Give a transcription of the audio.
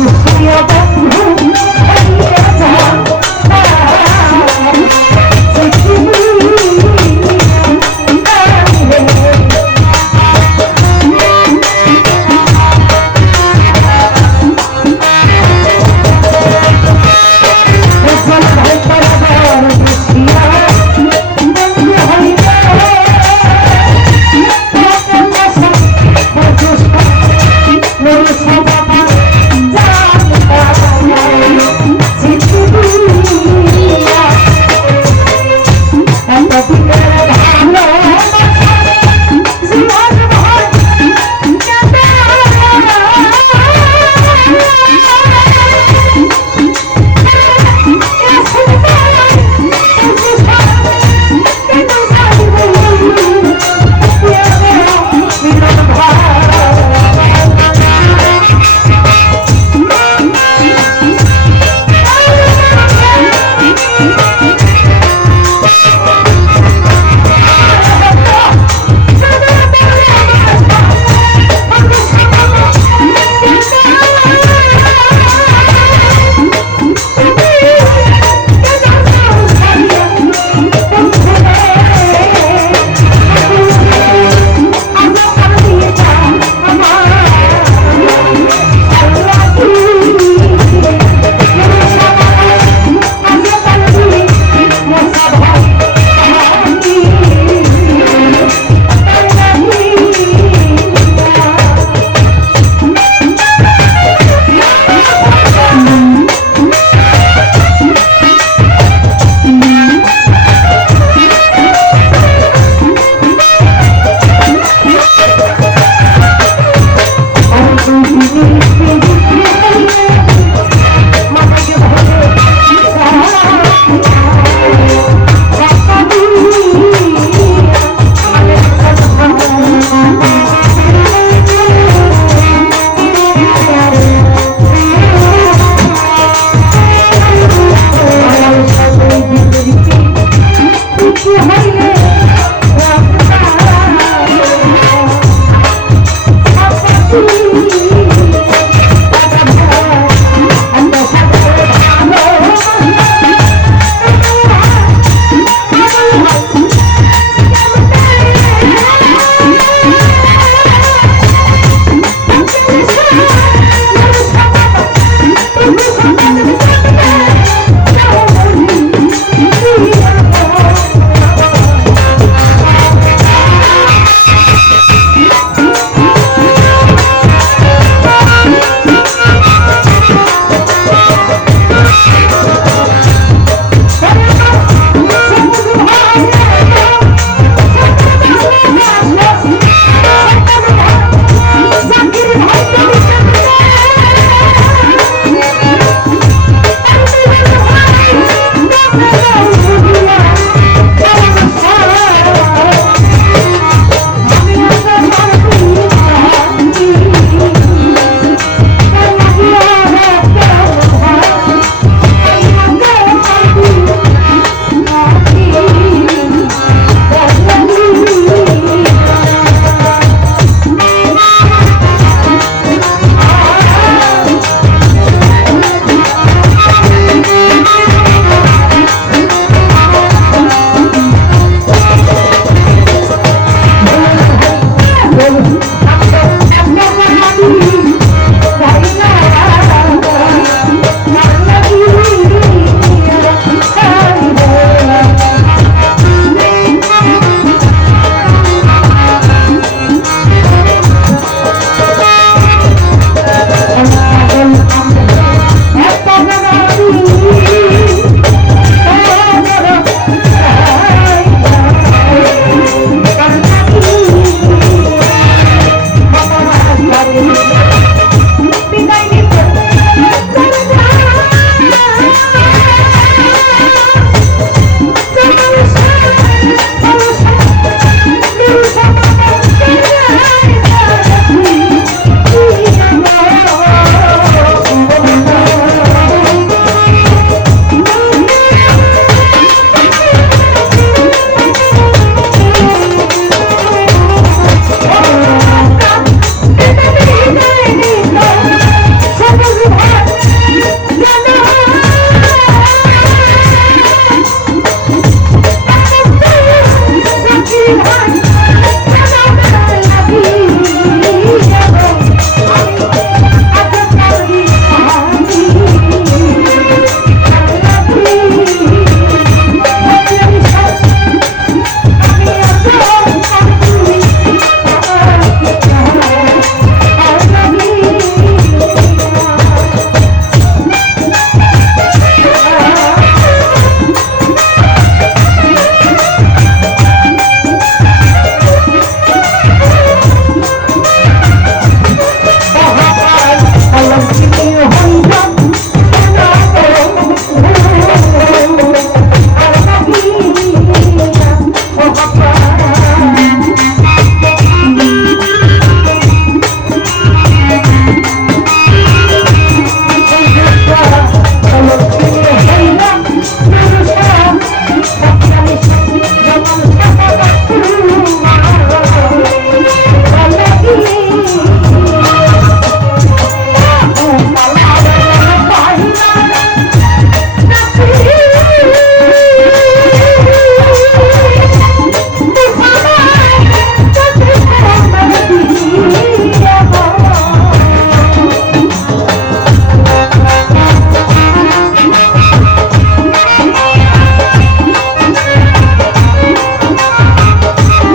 Yo Yeah.